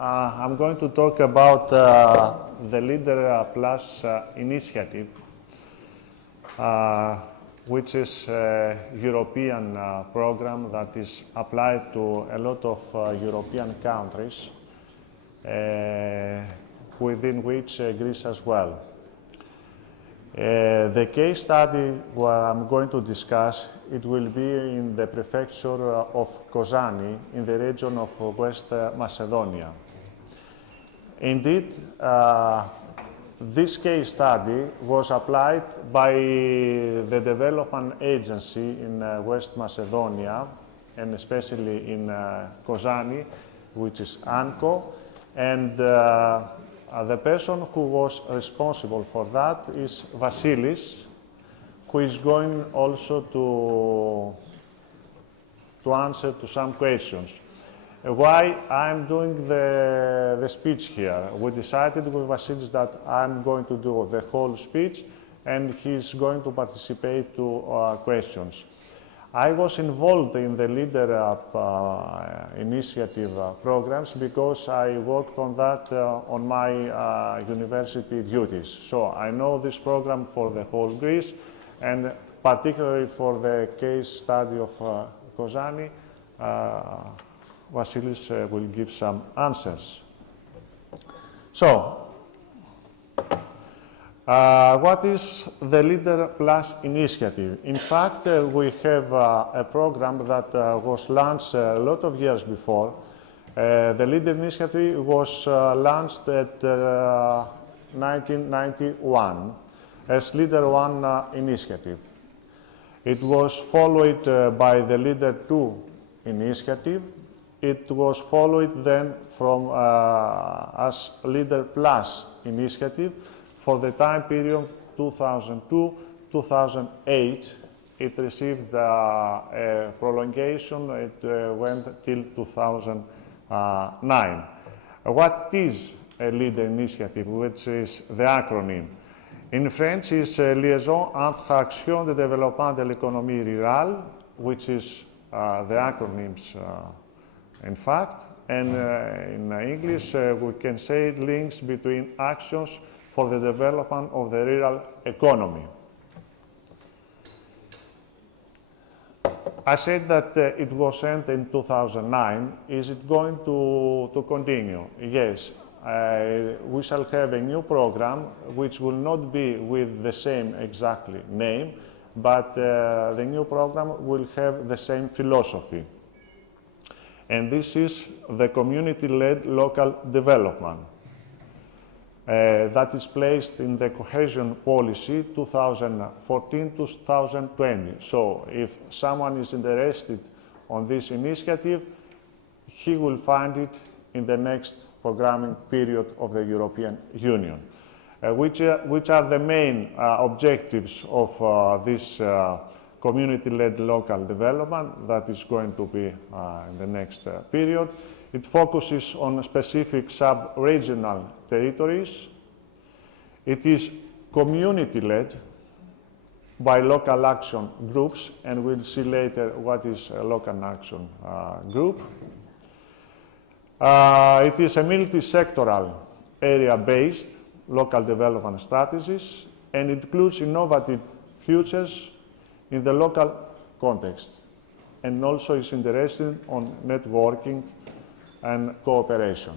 I'm going to talk about the Leader Plus initiative, which is a European program that is applied to a lot of European countries, within which Greece as well. The case study where I'm going to discuss, it will be in the prefecture of Kozani, in the region of West Macedonia. Indeed, this case study was applied by the development agency in West Macedonia, and especially in Kozani, which is ANCO, and the person who was responsible for that is Vasilis, who is going also to answer to some questions. Why I'm doing the speech here? We decided with Vasilis that I'm going to do the whole speech and he's going to participate to questions. I was involved in the Leader Up initiative programs because I worked on that on my university duties. So I know this program for the whole Greece, and particularly for the case study of Kozani, Vasilis will give some answers. So, what is the Leader Plus initiative? In fact, we have a program that was launched a lot of years before. The Leader initiative was launched at 1991 as Leader 1 initiative. It was followed by the Leader 2 initiative. It was followed then from as Leader Plus initiative. For the time period 2002-2008, it received a prolongation. It went till 2009. What is a Leader initiative, which is the acronym? In French, is Liaison entre Action de Développement de l'Économie Rurale, which is the acronyms, in fact. And in English, we can say links between actions for the development of the rural economy. I said that it was sent in 2009. Is it going to continue? Yes. We shall have a new program which will not be with the same exactly name, but the new program will have the same philosophy. And this is the community-led local development. That is placed in the cohesion policy 2014-2020. So if someone is interested on this initiative, he will find it in the next programming period of the European Union. Which are the main objectives of this community-led local development that is going to be in the next period. It focuses on specific sub-regional territories. It is community-led by local action groups, and we'll see later what is a local action group. It is a multi-sectoral, area-based local development strategies, and it includes innovative futures in the local context, and also is interested on networking and cooperation.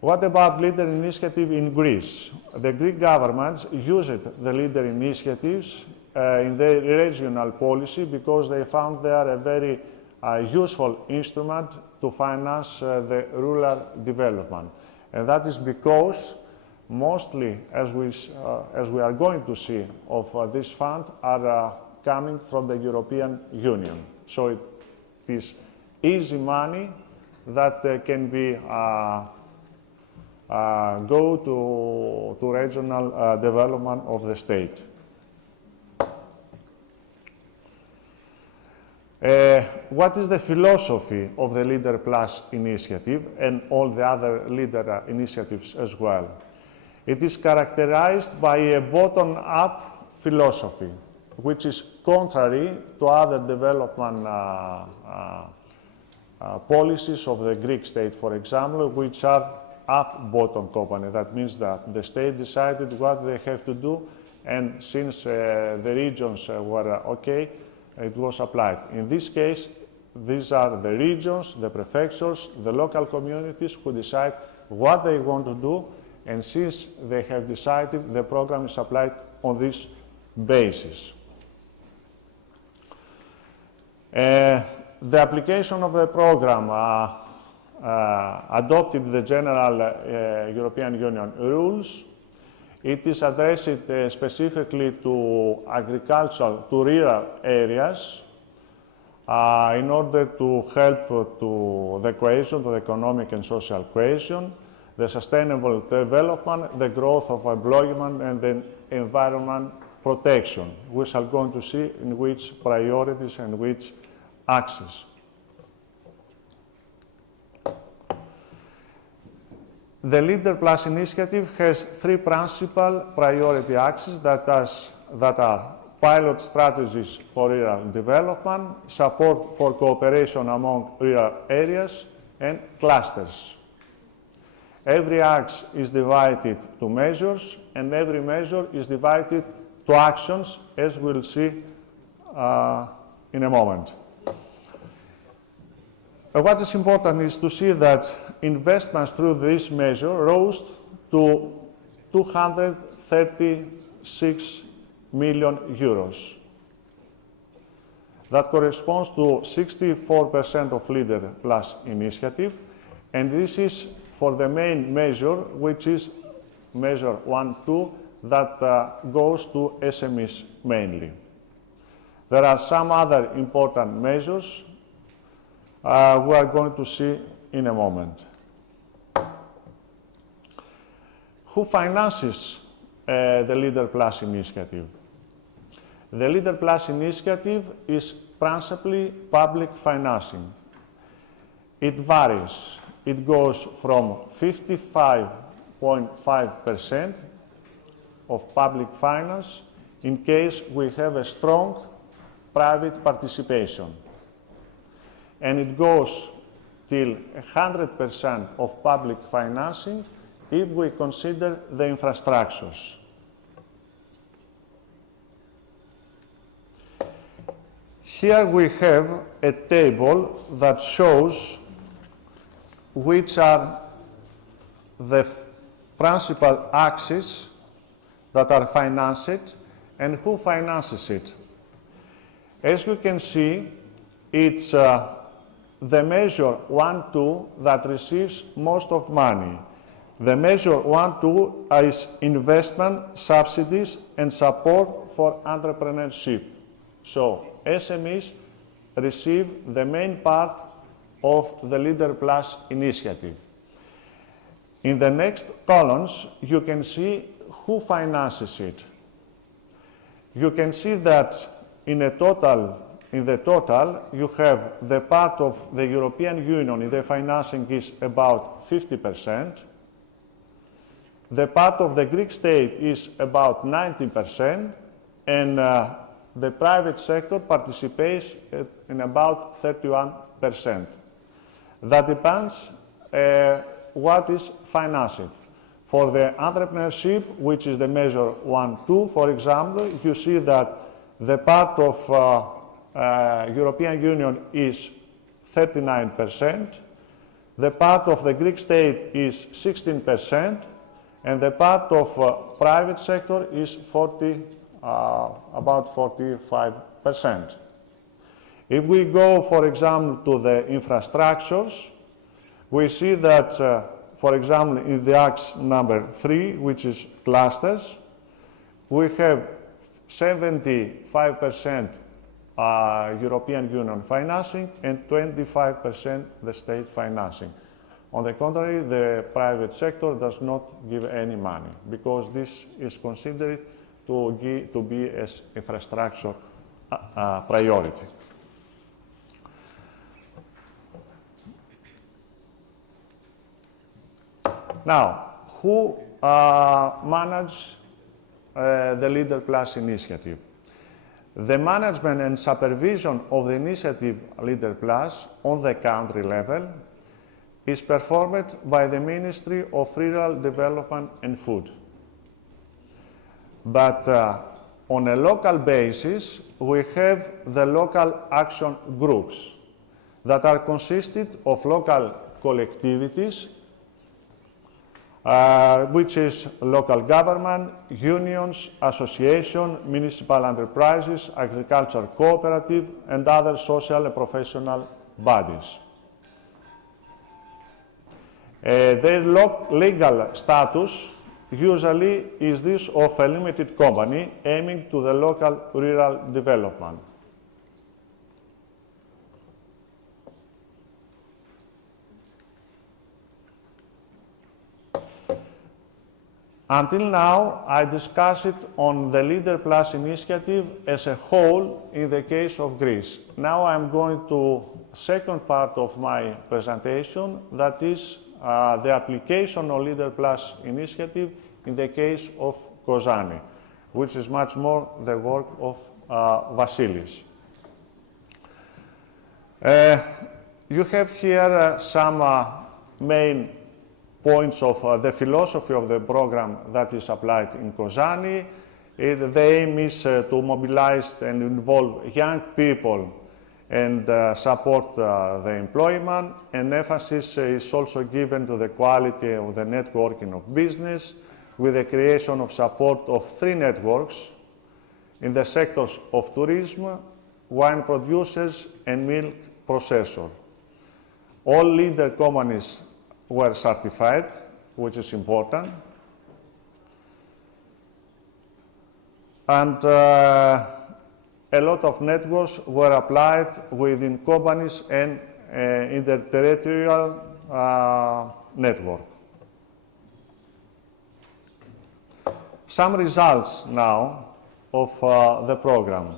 What about Leader initiative in Greece? The Greek governments used the Leader initiatives in their regional policy because they found they are a very useful instrument to finance the rural development. And that is because mostly, as we are going to see, of this fund are coming from the European Union. So it is easy money that can be go to regional development of the state. What is the philosophy of the Leader Plus initiative and all the other Leader initiatives as well? It is characterized by a bottom-up philosophy, which is contrary to other development policies of the Greek state, for example, which are up-bottom company. That means that the state decided what they have to do, and since the regions were okay, it was applied. In this case, these are the regions, the prefectures, the local communities who decide what they want to do, and since they have decided, the program is applied on this basis. The application of the program adopted the general European Union rules. It is addressed specifically to agricultural, to rural areas, in order to help to the cohesion, to the economic and social cohesion, the sustainable development, the growth of employment, and the environment protection. We shall go to see in which priorities and which axes. The Leader Plus initiative has three principal priority axes that are pilot strategies for rural development, support for cooperation among rural areas, and clusters. Every axe is divided to measures, and every measure is divided to actions, as we'll see in a moment. What is important is to see that investments through this measure rose to 236 million euros. That corresponds to 64% of Leader Plus initiative, and this is for the main measure, which is measure 1.2, that goes to SMEs mainly. There are some other important measures we are going to see in a moment. Who finances the Leader Plus initiative? The Leader Plus initiative is principally public financing. It varies. It goes from 55.5% of public finance in case we have a strong private participation. And it goes till 100% of public financing if we consider the infrastructures. Here we have a table that shows which are the principal axes that are financed and who finances it. As you can see, it's the measure 1.2 that receives most of money. The measure 1.2 is investment, subsidies, and support for entrepreneurship. So SMEs receive the main part of the Leader Plus initiative. In the next columns, you can see who finances it. You can see that in the total, you have the part of the European Union in the financing is about 50%. The part of the Greek state is about 90%, and the private sector participates in about 31%. That depends what is financed. For the entrepreneurship, which is the measure 1.2, for example, you see that the part of European Union is 39%, the part of the Greek state is 16%, and the part of private sector is about 45%. If we go, for example, to the infrastructures, we see that, for example, in the axe number 3, which is clusters, we have 75% European Union financing and 25% the state financing. On the contrary, the private sector does not give any money because this is considered to be as infrastructure priority. Now, who manages the Leader Plus initiative? The management and supervision of the initiative Leader Plus on the country level is performed by the Ministry of Rural Development and Food. But on a local basis, we have the local action groups that are consisted of local collectivities, which is local government, unions, association, municipal enterprises, agriculture cooperative, and other social and professional bodies. Their legal status usually is this of a limited company aiming to the local rural development. Until now, I discussed it on the Leader Plus initiative as a whole in the case of Greece. Now I'm going to the second part of my presentation, that is the application of Leader Plus initiative in the case of Kozani, which is much more the work of Vasilis. You have here some main points of the philosophy of the program that is applied in Kozani. The aim is to mobilize and involve young people and support the employment, and emphasis is also given to the quality of the networking of business with the creation of support of 3 networks in the sectors of tourism, wine producers, and milk processors. All leader companies were certified, which is important. And a lot of networks were applied within companies and interterritorial network. Some results now of the program.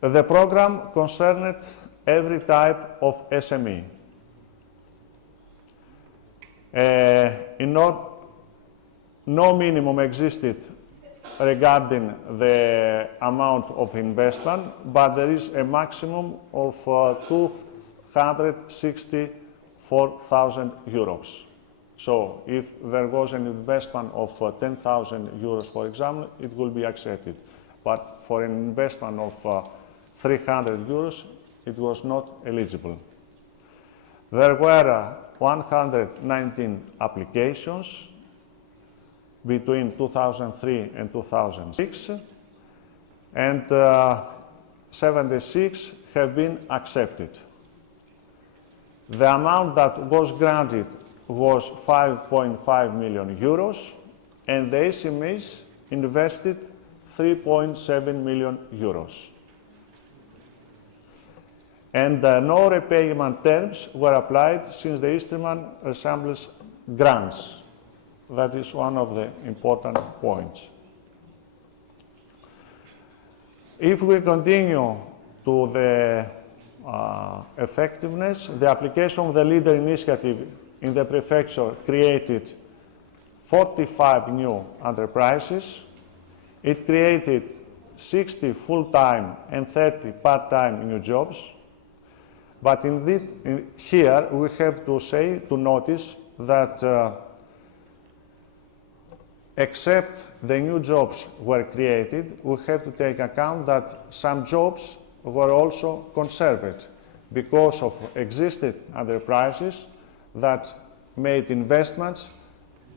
The program concerned every type of SME. No minimum existed regarding the amount of investment, but there is a maximum of 264,000 euros. So if there was an investment of 10,000 euros, for example, it will be accepted. But for an investment of 300 euros, it was not eligible. There were 119 applications between 2003 and 2006, and 76 have been accepted. The amount that was granted was 5.5 million euros, and the SMEs invested 3.7 million euros. And no repayment terms were applied since the instrument resembles grants. That is one of the important points. If we continue to the effectiveness, the application of the Leader initiative in the prefecture created 45 new enterprises. It created 60 full-time and 30 part-time new jobs. But here we have to notice that except the new jobs were created, we have to take account that some jobs were also conserved because of existing enterprises that made investments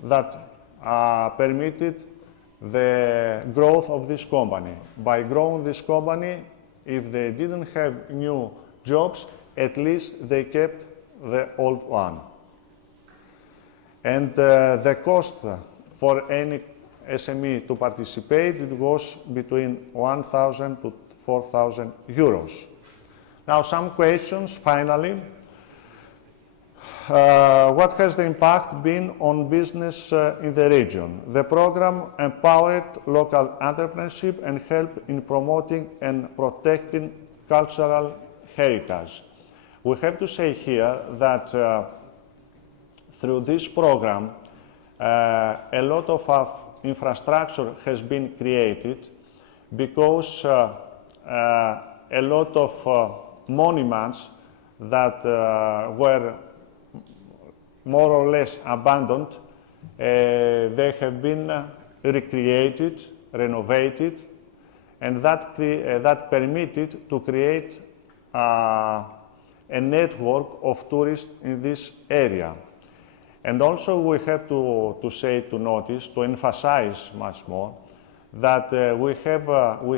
that permitted the growth of this company. By growing this company, if they didn't have new jobs, at least they kept the old one. And the cost for any SME to participate, it was between 1,000 to 4,000 euros. Now, some questions, finally. What has the impact been on business in the region? The program empowered local entrepreneurship and helped in promoting and protecting cultural heritage. We have to say here that through this program, a lot of infrastructure has been created because a lot of monuments that were more or less abandoned, they have been recreated, renovated, and that permitted to create a network of tourists in this area. And also we have to notice, to emphasize much more, that we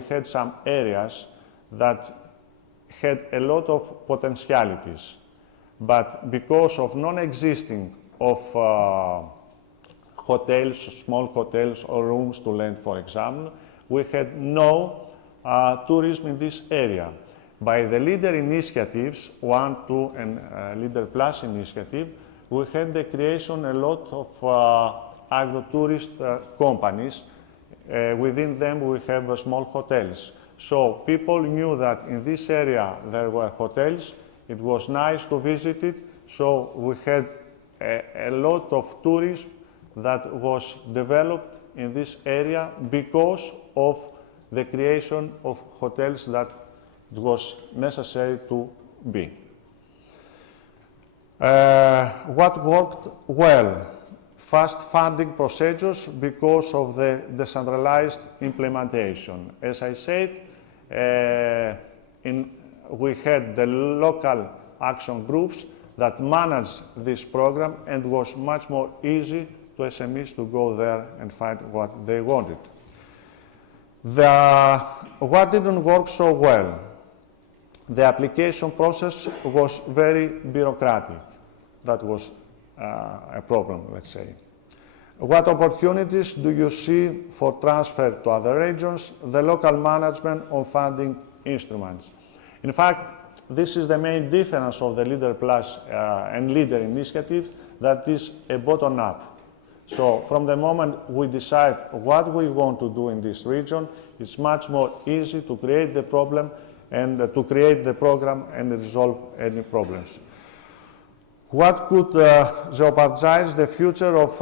had some areas that had a lot of potentialities, but because of non-existing of hotels, small hotels or rooms to rent, for example, we had no tourism in this area. By the leader initiatives, 1, 2, and Leader Plus initiative, we had the creation a lot of agro-tourist companies. Within them, we have small hotels. So people knew that in this area there were hotels. It was nice to visit it. So we had a lot of tourism that was developed in this area because of the creation of hotels that it was necessary to be. What worked well? Fast funding procedures because of the decentralized implementation. As I said, we had the local action groups that managed this program, and was much more easy to SMEs to go there and find what they wanted. What didn't work so well? The application process was very bureaucratic. That was a problem, let's say. What opportunities do you see for transfer to other regions? The local management of funding instruments. In fact, this is the main difference of the Leader Plus and Leader initiative, that is a bottom-up. So from the moment we decide what we want to do in this region, it's much more easy to create the problem and to create the program and resolve any problems. What could jeopardize the future of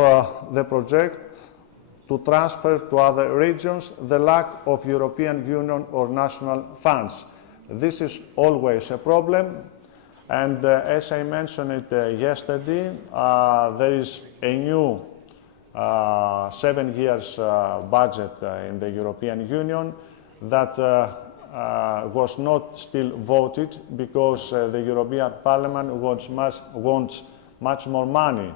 the project to transfer to other regions? The lack of European Union or national funds. This is always a problem, and as I mentioned it yesterday, there is a new 7 years budget in the European Union that was not still voted because the European Parliament wants much more money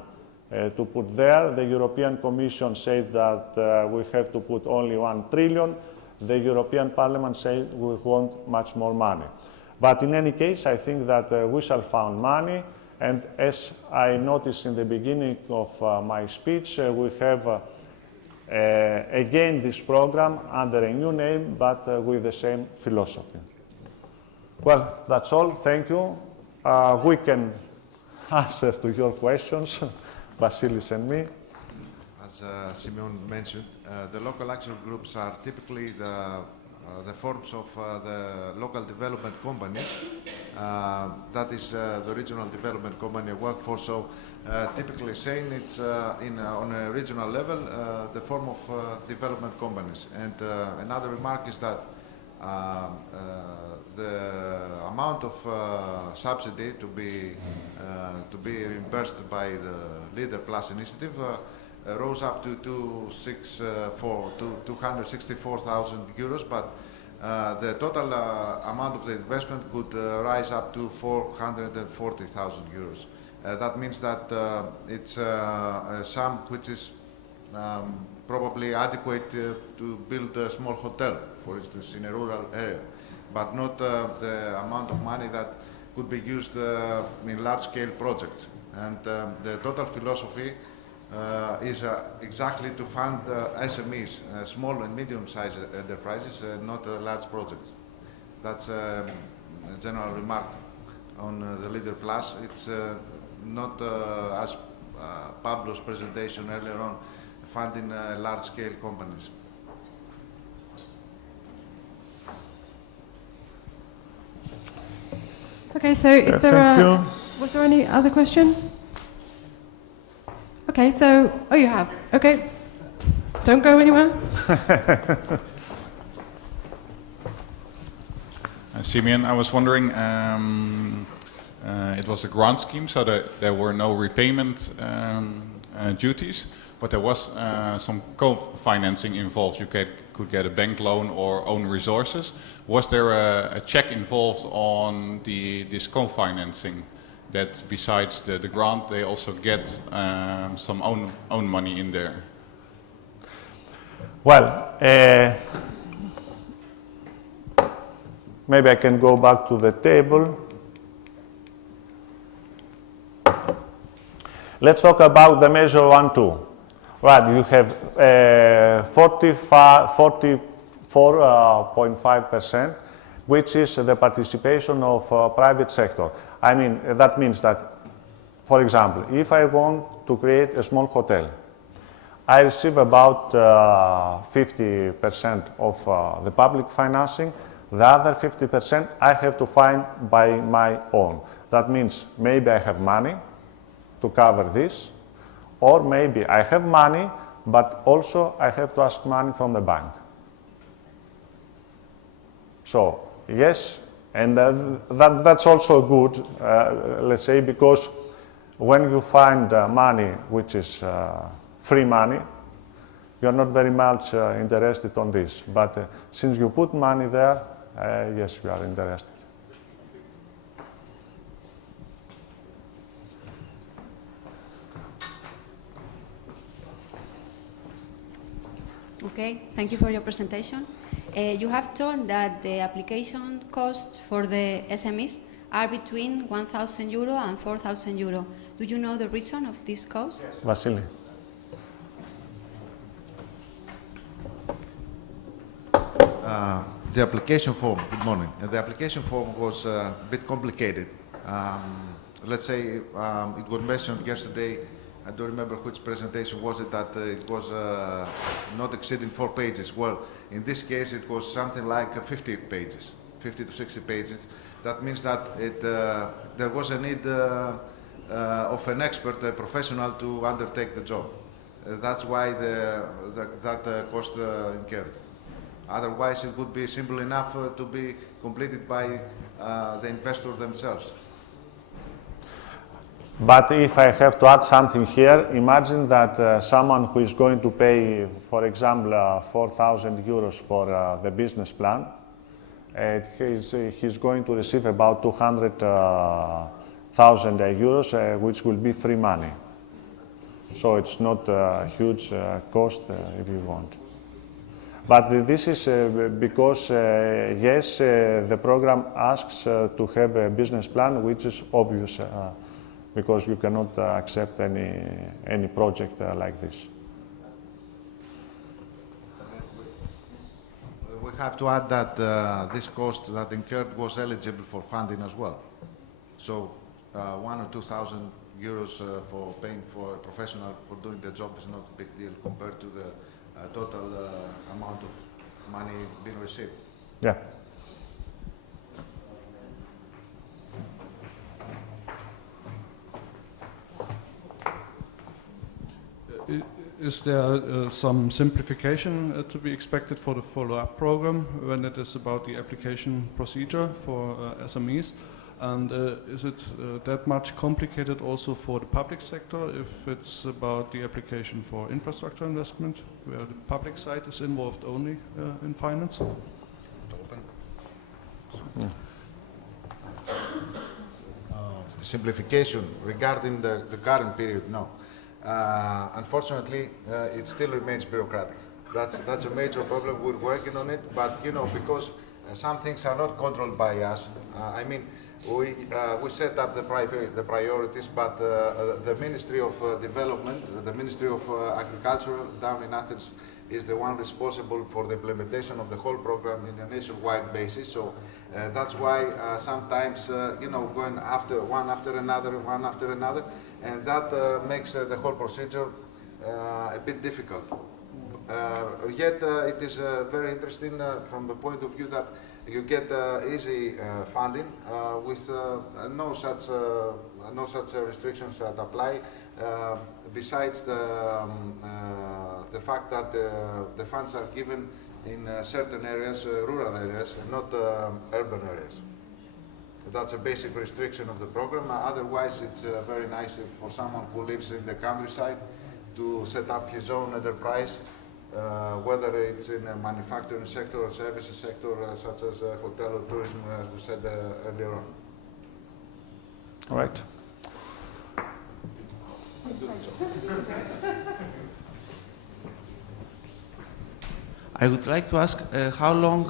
to put there. The European Commission said that we have to put only 1 trillion. The European Parliament said we want much more money. But in any case, I think that we shall find money, and as I noticed in the beginning of my speech, we have again this program under a new name, but with the same philosophy. Well, that's all. Thank you. We can answer to your questions, Vasilis and me. As Simeon mentioned, the local action groups are typically the forms of the local development companies. That is the regional development company I work for. So typically saying it's on a regional level, the form of development companies. And another remark is that the amount of subsidy to be reimbursed by the Leader Plus initiative rose up to 264,000 euros, but the total amount of the investment could rise up to 440,000 euros. That means that it's a sum which is probably adequate to build a small hotel, for instance, in a rural area, but not the amount of money that could be used in large-scale projects. And the total philosophy is exactly to fund SMEs, small and medium-sized enterprises, not large projects. That's a general remark on the Leader Plus. It's not as Pablo's presentation earlier on, funding large-scale companies. Okay, so if there are... Was there any other question? Okay, so... Oh, you have. Okay. Don't go anywhere. Simeon, I was wondering, it was a grant scheme, so that there were no repayment duties, but there was some co-financing involved. You could get a bank loan or own resources. Was there a check involved on this co-financing, that besides the grant, they also get some own money in there? Well, maybe I can go back to the table. Let's talk about the measure 1-2. Right, you have 44.5%, which is the participation of private sector. I mean, that means that, for example, if I want to create a small hotel, I receive about 50% of the public financing. The other 50% I have to find by my own. That means maybe I have money to cover this, or maybe I have money, but also I have to ask money from the bank. So, yes, and that's also good, let's say, because when you find money which is free money, you're not very much interested on this. But since you put money there, yes, you are interested. Okay, thank you for your presentation. You have told that the application costs for the SMEs are between 1,000 euro and 4,000 euro. Do you know the reason of this cost? Yes. Vasily. The application form, good morning. The application form was a bit complicated. Let's say it was mentioned yesterday, I don't remember which presentation was it, that it was not exceeding 4 pages. Well, in this case, it was something like 50 pages, 50 to 60 pages. That means that there was a need of an expert, a professional, to undertake the job. That's why that cost incurred. Otherwise, it would be simple enough to be completed by the investor themselves. But if I have to add something here, imagine that someone who is going to pay, for example, 4,000 euros for the business plan, he's going to receive about 200,000 euros, which will be free money. So it's not a huge cost if you want. But this is because, yes, the program asks to have a business plan, which is obvious because you cannot accept any project like this. We have to add that this cost that incurred was eligible for funding as well. So 1,000 or 2,000 euros for paying for a professional for doing the job is not a big deal compared to the total amount of money being received. Yeah. Is there some simplification to be expected for the follow-up program when it is about the application procedure for SMEs? And is it that much complicated also for the public sector if it's about the application for infrastructure investment, where the public side is involved only in finance? Yeah. Simplification regarding the current period, no. Unfortunately, it still remains bureaucratic. That's a major problem. We're working on it, but because some things are not controlled by us. I mean, we set up the priorities, but the Ministry of Development, the Ministry of Agriculture down in Athens is the one responsible for the implementation of the whole program in a nationwide basis. So that's why sometimes, going after another, and that makes the whole procedure a bit difficult. Yet it is very interesting from the point of view that you get easy funding with no such restrictions that apply. Besides the the fact that the funds are given in certain areas, rural areas, and not urban areas. That's a basic restriction of the program. Otherwise, it's very nice for someone who lives in the countryside to set up his own enterprise, whether it's in a manufacturing sector or services sector, such as hotel or tourism, as we said earlier on. All right. I would like to ask how long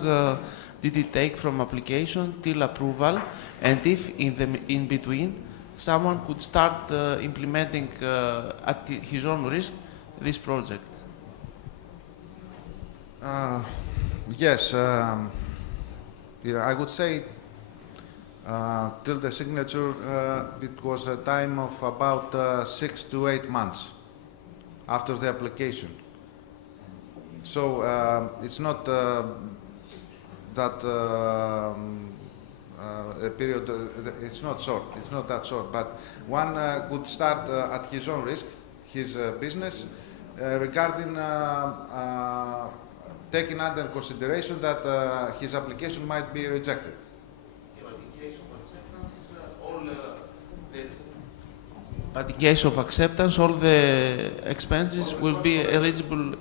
did it take from application till approval, and if in between someone could start implementing at his own risk this project? Yes, yeah, I would say till the signature it was a time of about 6 to 8 months after the application. So it's not that a period, it's not short, it's not that short, but one could start at his own risk, his business, regarding taking under consideration that his application might be rejected. But in case of acceptance, all the expenses will be eligible